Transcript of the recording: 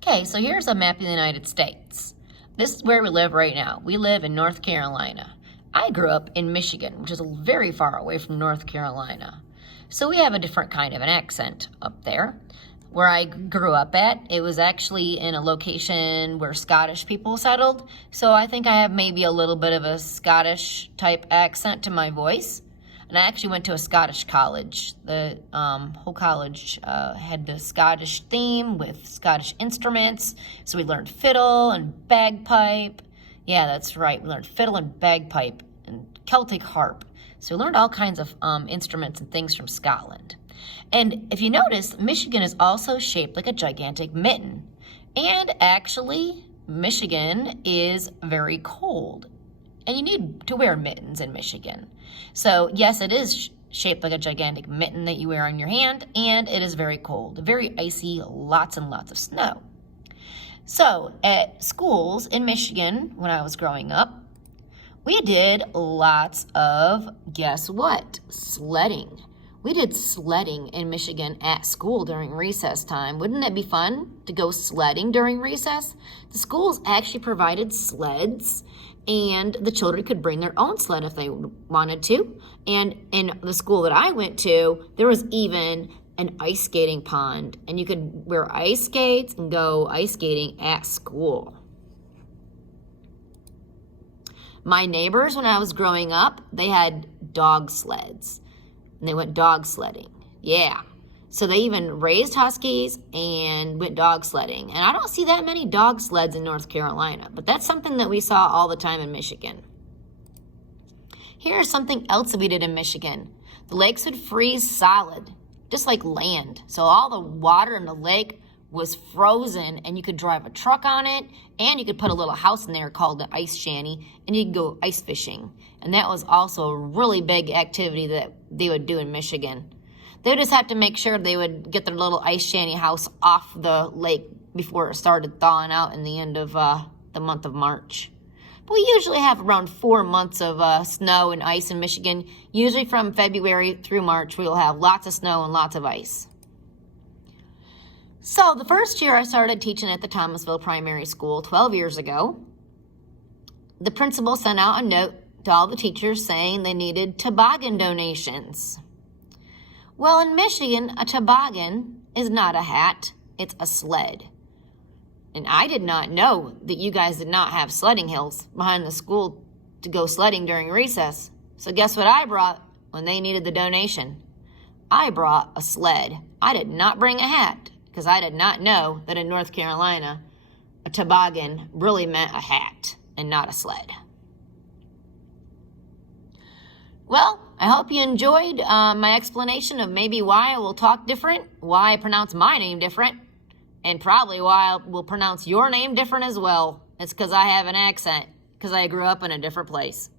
Okay, so here's a map of the United States. This is where we live right now. We live in North Carolina. I grew up in Michigan, which is very far away from North Carolina. So we have a different kind of an accent up there. Where I grew up at, it was actually in a location where Scottish people settled. So I think I have maybe a little bit of a Scottish type accent to my voice. And I actually went to a Scottish college. The whole college had the Scottish theme with Scottish instruments. So we learned fiddle and bagpipe. Yeah, that's right. We learned fiddle and bagpipe and Celtic harp. So we learned all kinds of instruments and things from Scotland. And if you notice, Michigan is also shaped like a gigantic mitten. And actually, Michigan is very cold. And you need to wear mittens in Michigan. So yes, it is shaped like a gigantic mitten that you wear on your hand, and it is very cold, very icy, lots and lots of snow. So at schools in Michigan, when I was growing up, we did lots of, guess what? Sledding. We did sledding in Michigan at school during recess time. Wouldn't that be fun to go sledding during recess? The schools actually provided sleds, and the children could bring their own sled if they wanted to. And in the school that I went to, there was even an ice skating pond, and you could wear ice skates and go ice skating at school. My neighbors, when I was growing up, they had dog sleds. And they went dog sledding. Yeah. So they even raised huskies and went dog sledding. And I don't see that many dog sleds in North Carolina, but that's something that we saw all the time in Michigan. Here's something else that we did in Michigan. The lakes would freeze solid, just like land. So all the water in the lake was frozen, and you could drive a truck on it, and you could put a little house in there called the ice shanty, and you could go ice fishing. And that was also a really big activity that they would do in Michigan. They would just have to make sure they would get their little ice shanty house off the lake before it started thawing out in the end of the month of March. But we usually have around 4 months of snow and ice in Michigan. Usually from February through March, we will have lots of snow and lots of ice. So the first year I started teaching at the Thomasville Primary School 12 years ago, the principal sent out a note to all the teachers saying they needed toboggan donations. Well, in Michigan, a toboggan is not a hat, it's a sled. And I did not know that you guys did not have sledding hills behind the school to go sledding during recess. So guess what I brought when they needed the donation? I brought a sled. I did not bring a hat, because I did not know that in North Carolina, a toboggan really meant a hat and not a sled. Well, I hope you enjoyed my explanation of maybe why I will talk different, why I pronounce my name different, and probably why I will pronounce your name different as well. It's because I have an accent, because I grew up in a different place.